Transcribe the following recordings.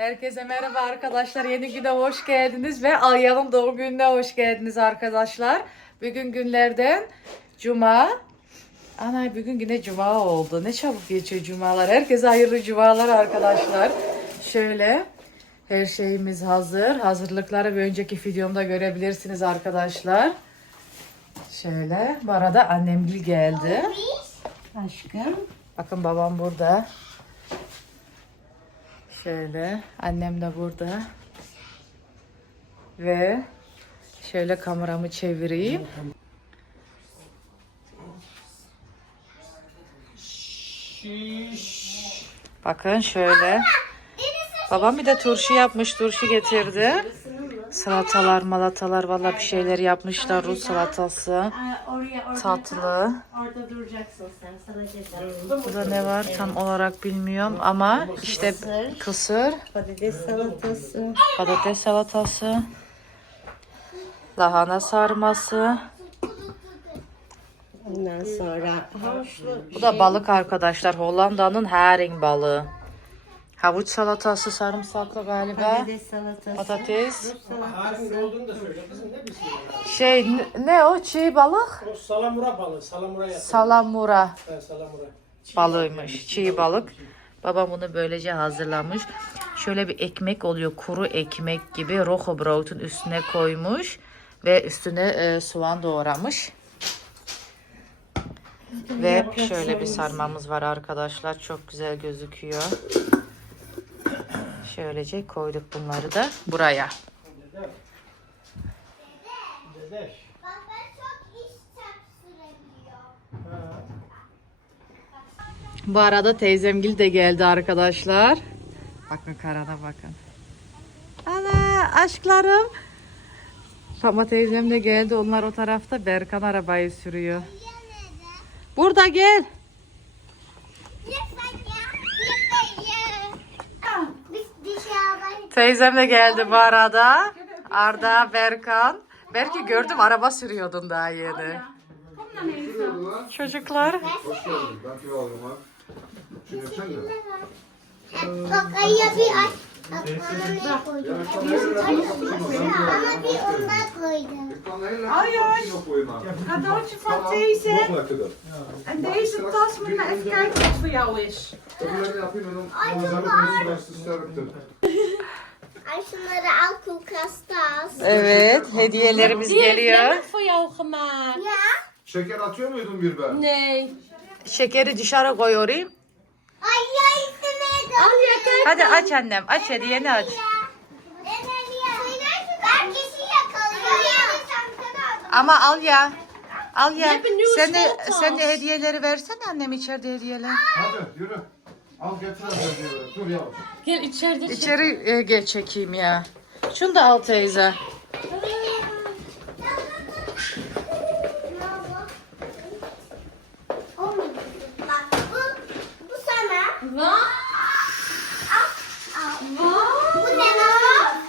Herkese merhaba arkadaşlar. Yeni güne hoş geldiniz ve Alya'nın doğum gününe hoş geldiniz arkadaşlar. Bugün günlerden Cuma. Ana bugün yine Cuma oldu. Ne çabuk geçiyor Cumalar. Herkese hayırlı Cumalar arkadaşlar. Şöyle her şeyimiz hazır. Hazırlıkları bir önceki videomda görebilirsiniz arkadaşlar. Şöyle. Bu arada annemgil geldi. Aşkım. Bakın babam burada. Şöyle annem de burada. Ve şöyle kameramı çevireyim. Bakın şöyle. Babam bir de turşu yapmış, turşu getirdi. Salatalar, malatalar valla bir şeyler yapmışlar. Rus salatası, tatlı. orada duracaksın sen. Sana. Burada ne var tam olarak bilmiyorum ama işte kısır, Patates salatası. patates salatası, lahana sarması. Ondan sonra Bu da balık arkadaşlar. Hollanda'nın herring balığı. Havuç salatası sarımsaklı galiba. patates salatası. Patates. Harin olduğunu da söyle kızım ne bilsin ya. Şey ne- ne o çiğ balık? O salamura balığı, salamura yapıyor. Salamura Ha, salamura. balığıymış. Çiğ balık. Babam bunu böylece hazırlamış. Şöyle bir ekmek oluyor. Kuru ekmek gibi rokobrot'un üstüne koymuş. Ve üstüne e, soğan doğramış. Ve şöyle bir sarmamız var arkadaşlar. Çok güzel gözüküyor. Şöylece koyduk bunları da buraya. Bu arada teyzemgil de geldi arkadaşlar. Bakın karana bakın. Ana aşklarım. Fatma teyzem de geldi. Onlar o tarafta. Berkan arabayı sürüyor. Burada gel. Lütfen ya. Lütfen ya. Biz dışarıda Teyzem de geldi bu arada. Arda, Berkan. Belki gördüm araba sürüyordun daha yeni. Çocuklar. Hoş geldin. Ben ha. Şunu yapacak mısın? Bakayı bir aç. Bak bana ne koydum. Bana bir ondan koydum. Ai, ai. Yok oyuna. Cadeautje van Tamam. deze. Nog lekker dan. En deze tas moet je maar even kijken wat voor jou is. Öbürlerini yapayım dedim. Ama zarf neyse başta isterim. Ay şunları al kulkastas. Evet, hediyelerimiz geliyor. voor jou gemaakt. Ya. Şeker atıyor muydun bir ben? Nee. Şekeri dışarı koyuyorum. Ay ya istemeye Hadi aç annem, aç hediyeni aç. Ama al ya. Al ya. Sen de, sen de hediyeleri versene annem içeride hediyeler. Hadi yürü. Al getir hadi. Dur yavaş. Gel içeride. İçeri e, geç çekeyim ya. Şunu da al teyze. Bak bu, bu sana. Wat? Al. Wat? Bu ne lan?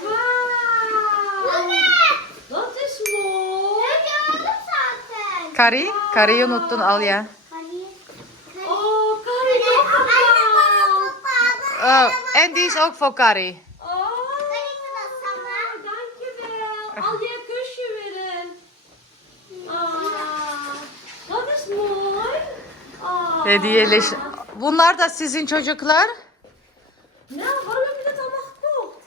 Bu ne? Dat is mooi. Ne diyorum zaten? Kari, kariyi unuttun al ya. Hani? Oh, kan Hani? je nog Anne gedaan? bana Oh, en die is ook voor Kari. Oh, dankjewel. Al je kusje willen. Ah, dat is mooi. Ah. Hediyeleş. Bunlar da sizin çocuklar. Je dat allemaal gekocht?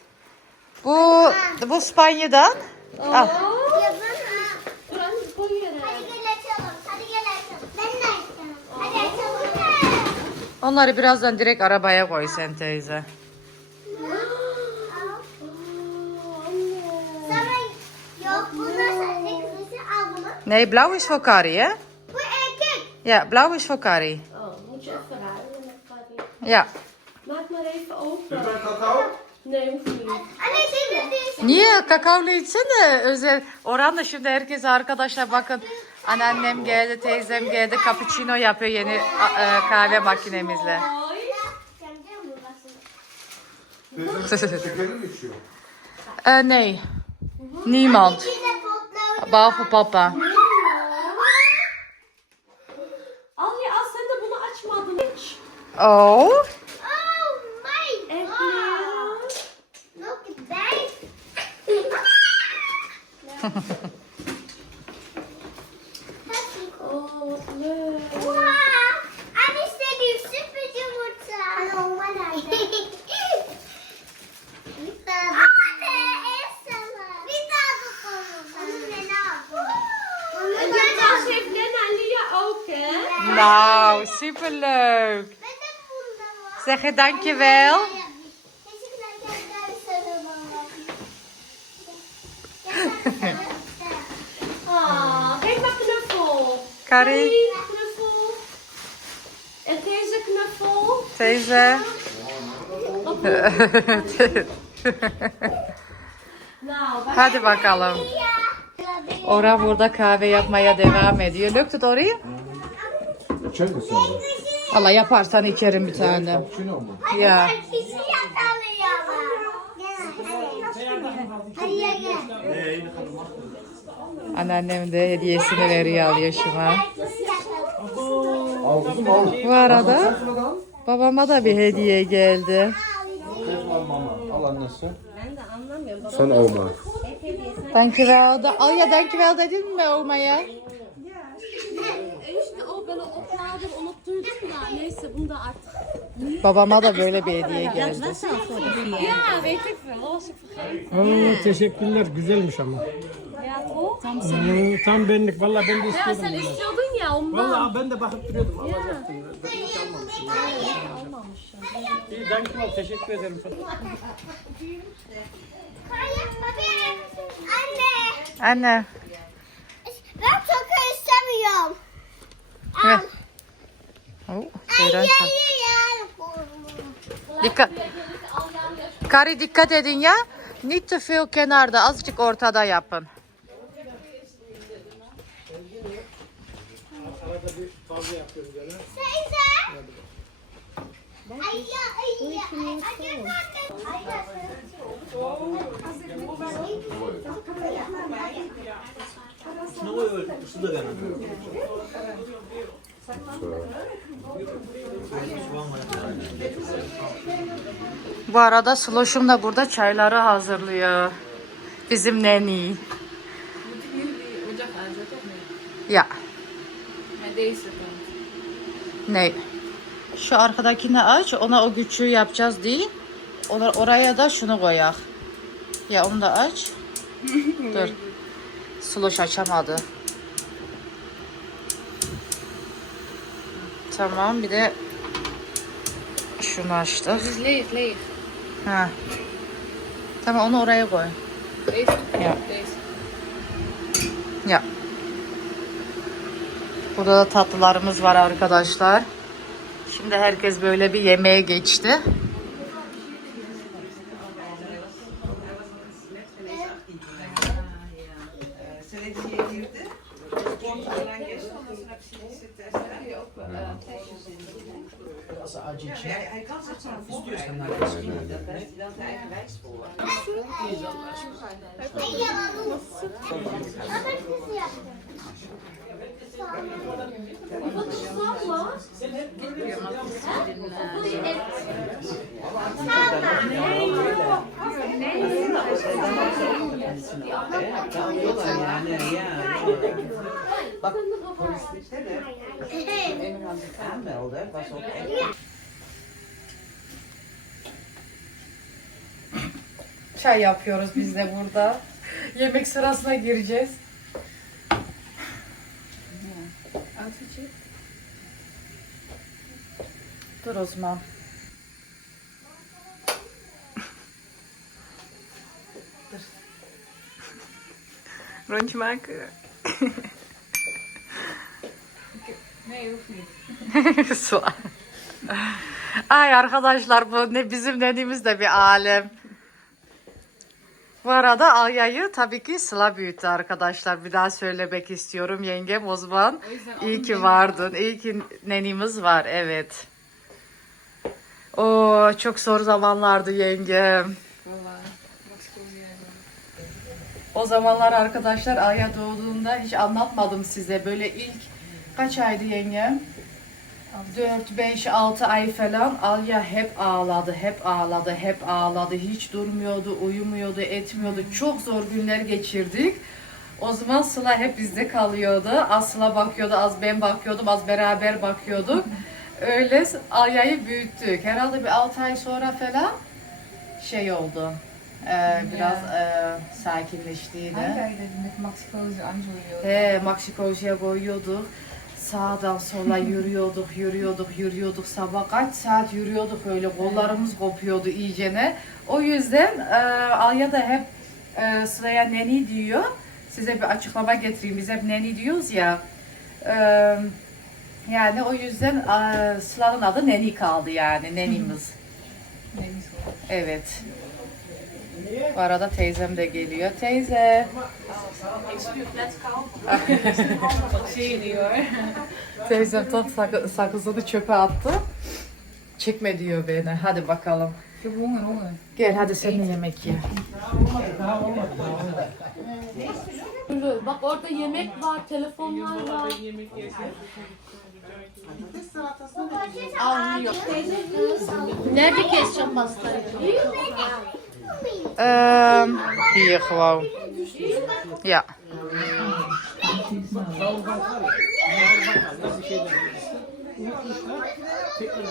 Bu bu Spanya'dan. Al. Oh. Ya bana. Dur anne koy yere. Hadi gel açalım. Hadi gel açalım. Ben de açalım. Hadi açalım. Onları birazdan direkt arabaya koy sen teyze. Nee, blauw is voor Kari, hè? Bu erkek. Ja, blauw is voor Kari. Oh, moet je even Karin. Ja. Maak maar even open. Lütfen kakao. Nee, hoeft niet. Niye? Kakaolu içsene özel. Orhan da şimdi herkes arkadaşlar bakın. Anneannem geldi, teyzem geldi. Cappuccino yapıyor yeni e, kahve makinemizle. Teyzem? E, ney? Niemand. Bafu papa. Al ya sen de bunu açmadın hiç. Oh. Ha ha ha. Superleuk. Ben de bundan var. Zeg je dankjewel. Teşekkürler. Kendine bir sarılmam Ah, geef maar knuffel. Kari, Knuffel. En deze knuffel. teyze. Nou, wij Hadi bakalım. Ora burada kahve yapmaya devam ediyor. Lukt het orayı? İçer misin? Allah yaparsan içerim bir tane. Cappuccino mu? Ya. Anneannem de hediyesini veriyor al yaşıma. Kişi yakalıyor. Al kızım al. Bu arada babama da bir hediye geldi. Al annesi. Sen olma. Dankjewel. Da al ya dankjewel dedin mi olmaya? Enişte o ben o opladım unuttuydum da neyse bunu da artık. Babama da böyle bir hediye geldi. Ja, weet ik veel. Dat was ik vergeten. Hmm, teşekkürler. Güzelmiş ama. Ja, toch? Hmm, tam benlik. Vallahi ben de Ja, istiyordum. sen istiyordun ya ondan. Vallahi ben de bakıp duruyordum. Alacaktım. Ben hiç almamışım. İyi, dankjewel. Teşekkür ederim. Anne. Anne. Ben toka istemiyorum. Ver. Oh, Çal- Dikkat. Kari dikkat edin ya. Niet te veel kenarda, azıcık ortada yapın. Arada bir fazla yapıyoruz yani. Teyze. Ay ya ay ya. Bu arada Sloş'um da burada çayları hazırlıyor. Bizim neni. Ya. Ne? Şu arkadakini aç, ona o güçlüğü yapacağız değil. Ona, oraya da şunu koyak. Ya onu da aç. Dur. Sloş açamadı. Tamam, bir de şunu açtık. leeg, leeg. Ha. Tamam onu oraya koy. Deze? Ja. Deze. Ya. Burada da tatlılarımız var arkadaşlar. Şimdi herkes böyle bir yemeğe geçti. Aanmelden. Was ook echt Çay yapıyoruz biz de burada. Yemek sırasına gireceğiz. Dur Osman. Hoeft niet. Zwaar. Ay arkadaşlar bu ne bizim dediğimiz de bir alem. Bu arada Alya'yı tabii ki Sıla büyüttü arkadaşlar. Bir daha söylemek istiyorum yengem Osman. İyi ki vardın. İyi ki nenimiz var evet. Oo çok zor zamanlardı yengem. O zamanlar arkadaşlar Aya doğduğunda hiç anlatmadım size. Böyle ilk kaç aydı yengem? 4, 5, 6 ay falan Alya hep ağladı, hep ağladı, hep ağladı. Hiç durmuyordu, uyumuyordu, etmiyordu. Çok zor günler geçirdik. O zaman Sıla hep bizde kalıyordu. Az Sıla bakıyordu, az ben bakıyordum, az beraber bakıyorduk. Öyle Alya'yı büyüttük. Herhalde bir 6 ay sonra falan şey oldu. Ee, biraz e, deed met Max Koze Angelo. He, Maxi Kozi'ye koyuyorduk. Sağdan sola yürüyorduk, yürüyorduk, yürüyorduk. Sabah kaç saat yürüyorduk öyle. Kollarımız kopuyordu iyicene. O yüzden e, Alya da hep e, sıraya neni diyor. Size bir açıklama getireyim. Biz hep neni diyoruz ya. E, yani o yüzden e, Sıla'nın adı Neni kaldı yani. Nenimiz. Evet. Bu arada teyzem de geliyor. Teyze. Teyzem tam sakı- sakızını çöpe attı. Çekme diyor beni. Hadi bakalım. Gel hadi sen de yemek ye. Bak orada yemek var, telefonlar var. Nerede keseceğim pastayı? Um, hier gewoon. Ja. Bakarlar bir şeyler verirse. Unutmuşlar. Tekrar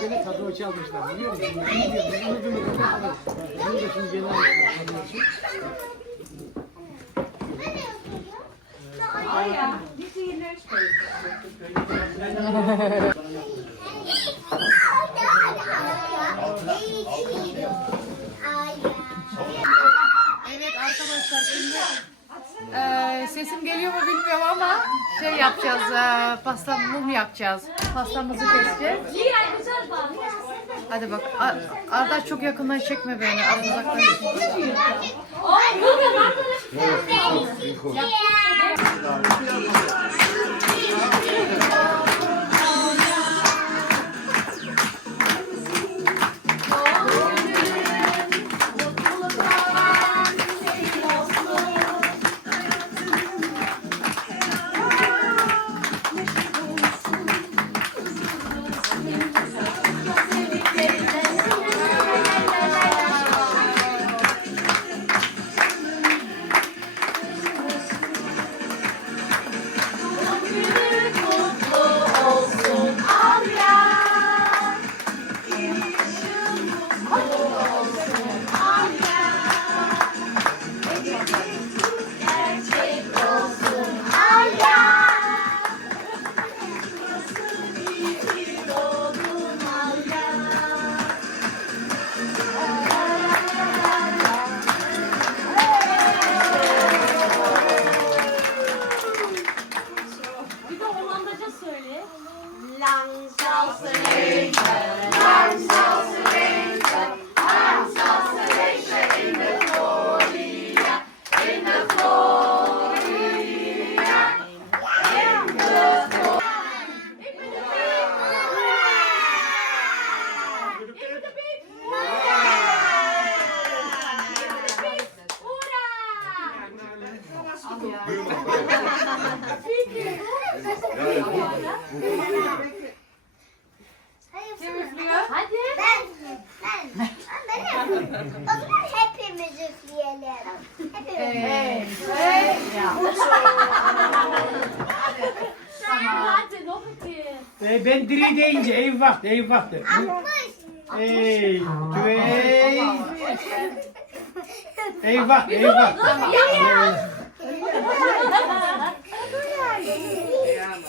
Evet arkadaşlar şimdi eee, sesim geliyor mu bilmiyorum ama şey yapacağız. eee, pasta mum yakacağız. Pastamızı keseceğiz. Hadi bak. Ar- Arda çok yakından çekme beni. Az uzaktan çek. Hadi. Hepimiz. Hadi een keer. Ee, ben diri deyince eyvah de, eyvah de. Ey, tüey. Eyvah, eyvah.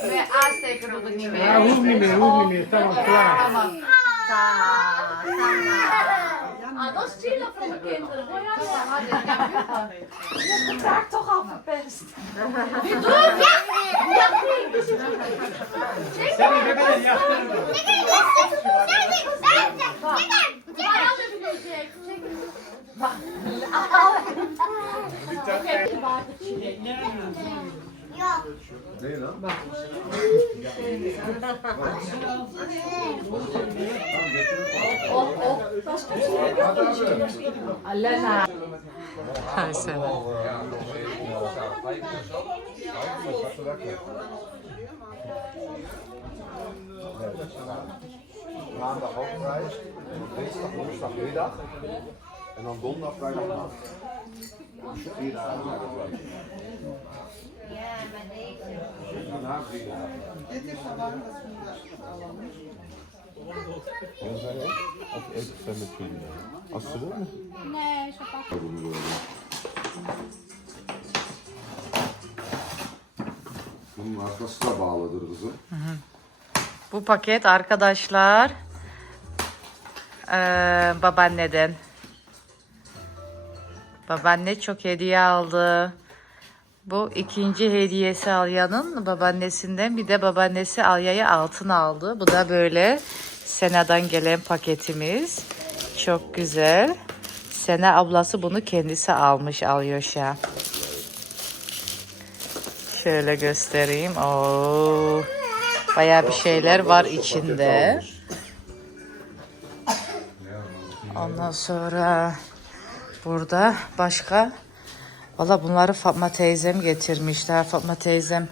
Ve doet het niet meer. Ha, niet meer. Tamam. Tamam. Ta, tamam. Ah, dat is chillen voor de kinderen. Hoor je dat? Hadi yapıyor. Seni ne kadar yaktın. Bayağı da bilecek. Yok. Nee ಅಲ್ಲ Maandag hoofdprijs, dinsdag, woensdagmiddag en dan donderdag, vrijdagnacht. Vier dagen dat. Ja, maar deze. Dit is zo lang dat eten zijn met jullie? Als ze willen. Nee, zo pak. Bunun arkası da bağlıdır kızım. Bu paket arkadaşlar eee, babaanneden. Babaanne çok hediye aldı. Bu ikinci hediyesi Alya'nın babaannesinden bir de babaannesi Alya'ya altın aldı. Bu da böyle Sena'dan gelen paketimiz. Çok güzel. Sena ablası bunu kendisi almış Alyoş'a. Şöyle göstereyim. Oo. Bayağı bir şeyler var içinde. Ondan sonra burada başka Valla bunları Fatma teyzem getirmişler. Fatma teyzem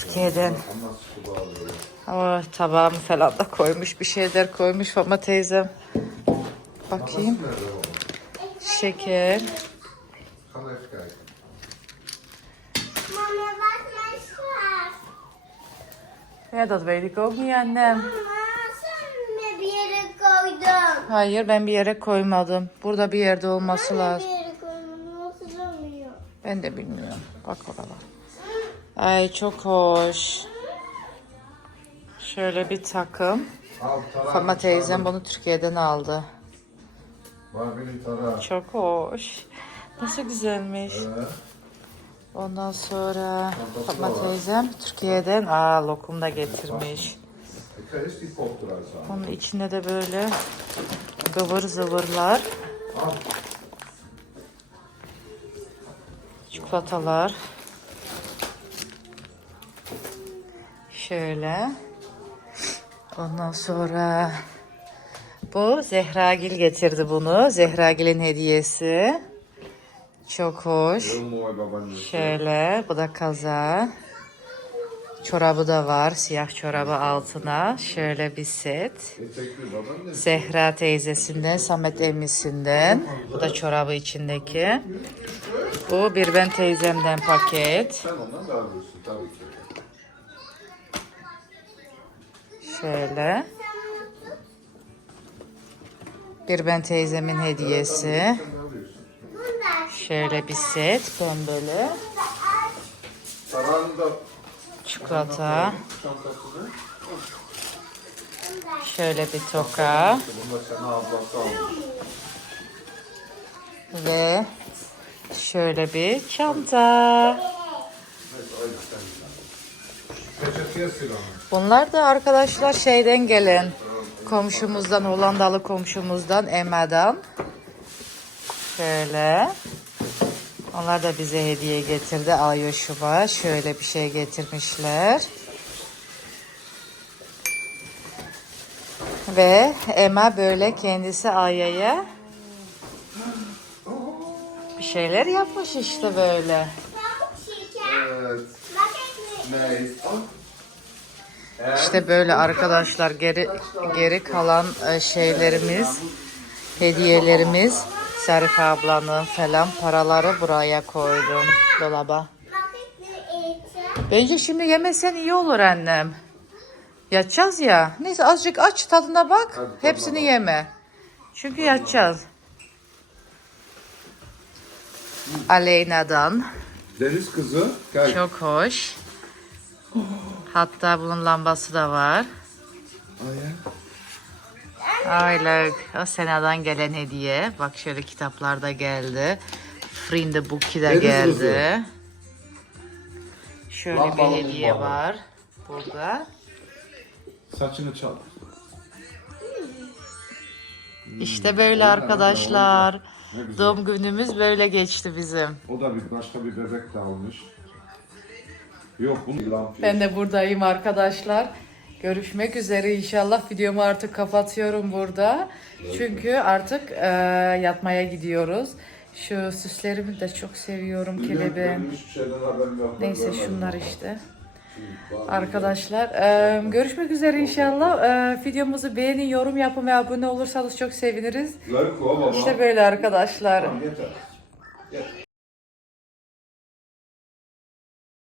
Türkiye'den o tabağımı falan da koymuş. Bir şeyler koymuş Fatma teyzem. Bakayım. Şeker. Ja, dat weet ik ook niet annem. Mama sen mi bir yere koydun? Hayır ben bir yere koymadım. Burada bir yerde olması lazım. Ben de bilmiyorum. Bak oralar. Ay çok hoş. Şöyle bir takım. Fatma teyzem bunu Türkiye'den aldı. Çok hoş. Nasıl güzelmiş. Ondan sonra Fatma teyzem Türkiye'den aa lokum da getirmiş. halen. Onun içinde de böyle gıvır zıvırlar. Çikolatalar. Şöyle. Ondan sonra bu Zehragil getirdi bunu. Zehragil'in hediyesi. Çok hoş. Şöyle bu da kaza. Çorabı da var. Siyah çorabı altına. Şöyle bir set. Zehra teyzesinden, Samet emmisinden. Bu da çorabı içindeki. Bu bir ben teyzemden paket. Şöyle. Bir ben teyzemin hediyesi. Şöyle bir set pembeli. Çikolata. Şöyle bir toka. Ve şöyle bir çanta. Bunlar da arkadaşlar şeyden gelen komşumuzdan, Hollandalı komşumuzdan, Emma'dan. Şöyle. Onlar da bize hediye getirdi. Ayoşuma şöyle bir şey getirmişler. Ve Emma böyle kendisi Aya'ya bir şeyler yapmış işte böyle. Evet. İşte böyle arkadaşlar geri geri kalan e, şeylerimiz, hediyelerimiz, Serife ablanın falan paraları buraya koydum dolaba. Bence şimdi yemesen iyi olur annem. Yatacağız ya. Neyse azıcık aç tadına bak. tadına Hepsini bak. yeme. Çünkü yatacağız. Aleyna'dan. Deniz kızı. Gel. Çok hoş. Hatta bunun lambası da var. Öyle. O senadan gelen hediye. Bak şöyle kitaplar da geldi. Frinde Buki de geldi. Şöyle bir hediye var. Burada. Saçını çal. İşte böyle arkadaşlar. Doğum günümüz böyle geçti bizim. O da bir başka bir bebek de almış. Yok bunu. Ben de buradayım arkadaşlar. Görüşmek üzere inşallah. Videomu artık kapatıyorum burada. Çünkü artık e, yatmaya gidiyoruz. Şu süslerimi de çok seviyorum kelebeğim. Neyse şunlar işte. Arkadaşlar e, görüşmek üzere inşallah. E, videomuzu beğenin, yorum yapın ve abone olursanız çok seviniriz. İşte böyle arkadaşlar.